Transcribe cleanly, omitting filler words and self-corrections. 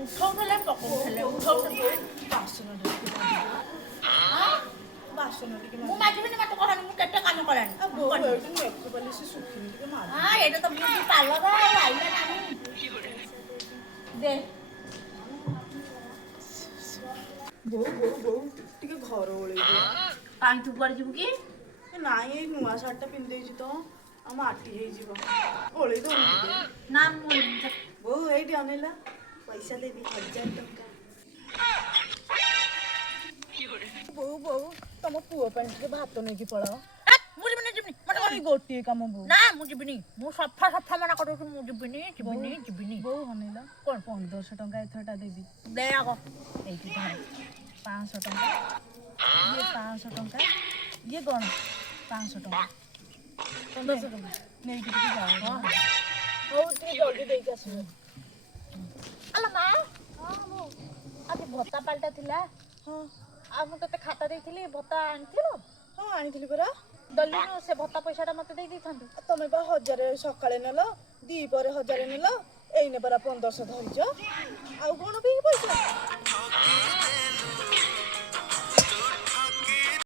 ଉଠଉଥିଲେ ପକଉଥିଲେ ଉଠଉଥିଲେ ବାସନ ଟିକେ ବାସନ ଟିକେ ମୁଁ ମାଜିବିନି ମତେ କହନି ମୁଁ କେତେ କାମ କଲାଣି ବୋଉ ଏଇଠି ମେକଅପ୍ ବାଲି ସେ ଶୁଖିନି ଟିକେ ମାରି ହଁ ଏଇଟା ତ ବୁଝି ପାର୍ଲର ଆଉ ଆଇଲା ନାହିଁ ଦେ ବୋଉ ବୋଉ ବୋଉ ଟିକେ ଘର ଓଳେଇ ଦେ କାହିଁ ତୁ କୁଆଡେ ଯିବୁ କି ନାଇଁ ଏଇ ନୂଆ ଶାଢୀଟା ପିନ୍ଧେଇଛି ତ ଆଉ ମାଟି ହେଇଯିବ ଓଳେଇ ଦଉନି ଟିକେ ନା ମୁଁ ବୋଉ ଏଇଠି ଅନେଇଲା ପଇସା ଦେବି 1000 ଟଙ୍କା ବୋଉ ବୋଉ ତମ ପୁଅ ପାଇଁ ଟିକେ ଭାତ ନେଇକି ପଳାଅ ମୁଁ ଯିବିନି ମତେ ଏଇ ଗୋଟିଏ କାମ ବୋଉ ନା ମୁଁ ଯିବିନି ମୁଁ ସଫା ମନା କରୁଛି ମୁଁ ଯିବିନି ବୋଉ ଅନେଇଲା କଣ 1500 ଟଙ୍କା ଏଥରଟା ଦେବି ଦେ ଆଗ ଏଇଠି ଧର 500 ଟଙ୍କା ଇଏ 500 ଟଙ୍କା ଇଏ କଣ 500 ଟଙ୍କା 1500 ଟଙ୍କା ନେଇକି ଟିକେ ଯାଅ ହଁ ହଉ ଟିକେ ଜଲ୍ଦି ଦେଇକି ଆସିବ ଆଲୋ ମା ହଁ ଆଜି ଭତ୍ତା ପାଲଟା ଥିଲା ହଁ ଆଉ ମୁଁ ତତେ ଖାତା ଦେଇଥିଲି ଭତ୍ତା ଆଣିଥିଲୁ ହଁ ଆଣିଥିଲି ପରା ଦଲିନୁ ସେ ଭତ୍ତା ପଇସାଟା ମତେ ଦେଇ ଦେଇଥାନ୍ତୁ ତମେ ବା 1000 ସକାଳେ ନେଲ 2 ପରେ 1000 ନେଲ ଏଇନେ ପରା 1500 ଧରିଛ ଆଉ କଣ